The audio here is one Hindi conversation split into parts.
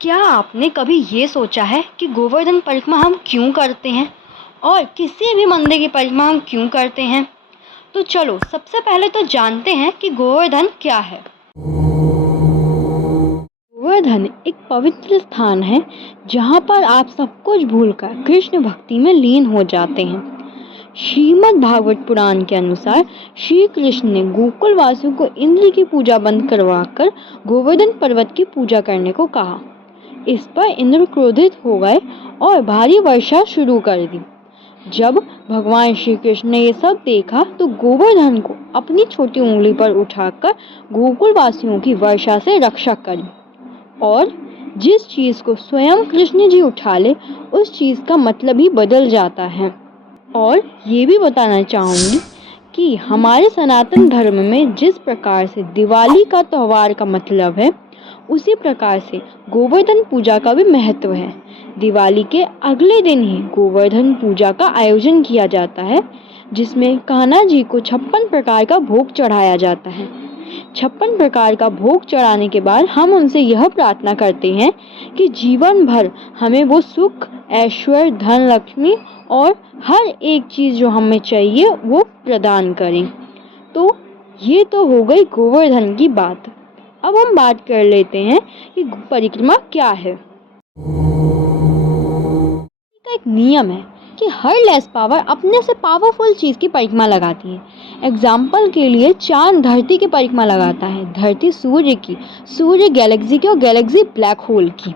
क्या आपने कभी ये सोचा है कि गोवर्धन परिक्रमा हम क्यों करते हैं और किसी भी मंदिर की परिक्रमा हम क्यों करते हैं? तो चलो सबसे पहले तो जानते हैं कि गोवर्धन क्या है। गोवर्धन एक पवित्र स्थान है जहाँ पर आप सब कुछ भूलकर कृष्ण भक्ति में लीन हो जाते हैं। श्रीमद् भागवत पुराण के अनुसार श्री कृष्ण ने गोकुल वासियों को इंद्र की पूजा बंद करवाकर गोवर्धन पर्वत की पूजा करने को कहा। इस पर इंद्र क्रोधित हो गए और भारी वर्षा शुरू कर दी। जब भगवान श्री कृष्ण ने ये सब देखा तो गोवर्धन को अपनी छोटी उंगली पर उठाकर गोकुल वासियों की वर्षा से रक्षा करी। और जिस चीज को स्वयं कृष्ण जी उठा ले उस चीज का मतलब ही बदल जाता है। और ये भी बताना चाहूंगी कि हमारे सनातन धर्म में जिस प्रकार से दिवाली का त्योहार का मतलब है, उसी प्रकार से गोवर्धन पूजा का भी महत्व है। दिवाली के अगले दिन ही गोवर्धन पूजा का आयोजन किया जाता है, जिसमें कान्हा जी को 56 प्रकार का भोग चढ़ाया जाता है। 56 प्रकार का भोग चढ़ाने के बाद हम उनसे यह प्रार्थना करते हैं कि जीवन भर हमें वो सुख, ऐश्वर्य, धन, लक्ष्मी और हर एक चीज जो हमें चाहिए वो प्रदान करें। तो ये तो हो गई गोवर्धन की बात। अब हम बात कर लेते हैं कि परिक्रमा क्या है। का एक नियम है कि हर लेस पावर अपने से पावरफुल चीज की परिक्रमा लगाती है। एग्जाम्पल के लिए चांद धरती की परिक्रमा लगाता है, धरती सूर्य की, सूर्य गैलेक्सी की और गैलेक्सी ब्लैक होल की।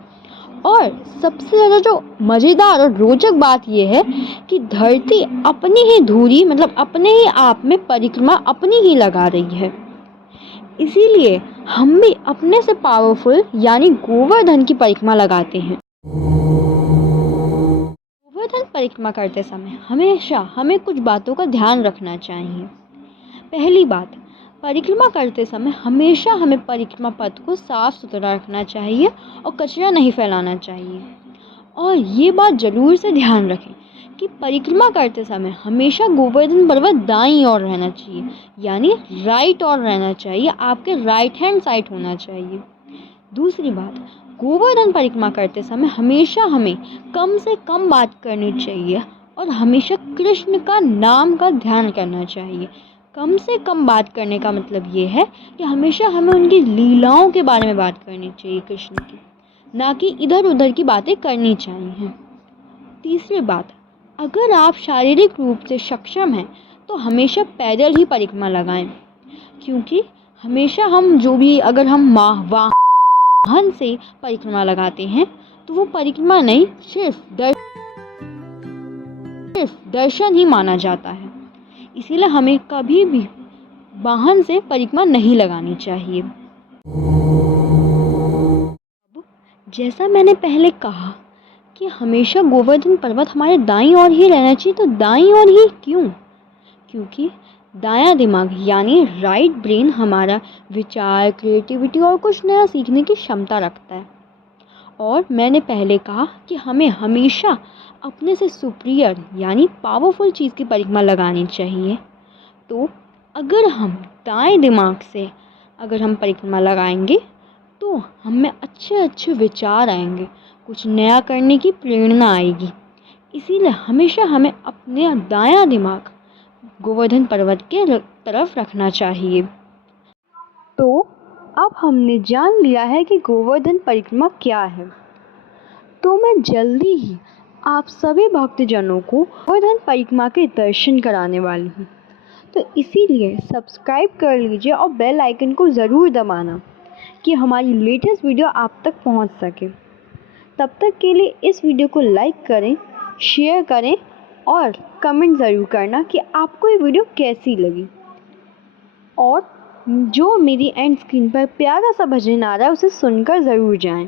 और सबसे ज़्यादा जो मज़ेदार और रोचक बात यह है कि धरती अपनी ही धुरी मतलब अपने ही आप में परिक्रमा अपनी ही लगा रही है। इसीलिए हम भी अपने से पावरफुल यानी गोवर्धन की परिक्रमा लगाते हैं। गोवर्धन परिक्रमा करते समय हमेशा हमें कुछ बातों का ध्यान रखना चाहिए। पहली बात, परिक्रमा करते समय हमेशा हमें परिक्रमा पथ को साफ सुथरा रखना चाहिए और कचरा नहीं फैलाना चाहिए। और ये बात जरूर से ध्यान रखें कि परिक्रमा करते समय हमेशा गोवर्धन पर्वत दाईं ओर रहना चाहिए, यानी राइट ओर रहना चाहिए, आपके राइट हैंड साइड होना चाहिए। दूसरी बात, गोवर्धन परिक्रमा करते समय हमेशा हमें कम से कम बात करनी चाहिए और हमेशा कृष्ण का नाम का ध्यान करना चाहिए। कम से कम बात करने का मतलब ये है कि हमेशा हमें उनकी लीलाओं के बारे में बात करनी चाहिए कृष्ण की, ना कि इधर उधर की बातें करनी चाहिए। तीसरी बात, अगर आप शारीरिक रूप से सक्षम हैं तो हमेशा पैदल ही परिक्रमा लगाएं, क्योंकि हमेशा हम जो भी अगर हम वाहन से परिक्रमा लगाते हैं तो वो परिक्रमा नहीं, सिर्फ दर्शन ही माना जाता है। इसीलिए हमें कभी भी वाहन से परिक्रमा नहीं लगानी चाहिए। जैसा मैंने पहले कहा कि हमेशा गोवर्धन पर्वत हमारे दाईं ओर ही रहना चाहिए, तो दाईं ओर ही क्यों? क्योंकि दायां दिमाग यानी राइट ब्रेन हमारा विचार, क्रिएटिविटी और कुछ नया सीखने की क्षमता रखता है। और मैंने पहले कहा कि हमें हमेशा अपने से सुपीरियर यानी पावरफुल चीज़ की परिक्रमा लगानी चाहिए। तो अगर हम दाएं दिमाग से अगर हम परिक्रमा लगाएंगे तो हमें अच्छे अच्छे विचार आएंगे, कुछ नया करने की प्रेरणा आएगी। इसीलिए हमेशा हमें अपने दायां दिमाग गोवर्धन पर्वत के तरफ रखना चाहिए। तो अब हमने जान लिया है कि गोवर्धन परिक्रमा क्या है, तो मैं जल्दी ही आप सभी भक्तजनों को गोवर्धन परिक्रमा के दर्शन कराने वाली हूँ। तो इसीलिए सब्सक्राइब कर लीजिए और बेल आइकन को ज़रूर दबाना कि हमारी लेटेस्ट वीडियो आप तक पहुँच सके। तब तक के लिए इस वीडियो को लाइक करें, शेयर करें और कमेंट ज़रूर करना कि आपको ये वीडियो कैसी लगी। और जो मेरी एंड स्क्रीन पर प्यारा सा भजन आ रहा है उसे सुनकर ज़रूर जाएं।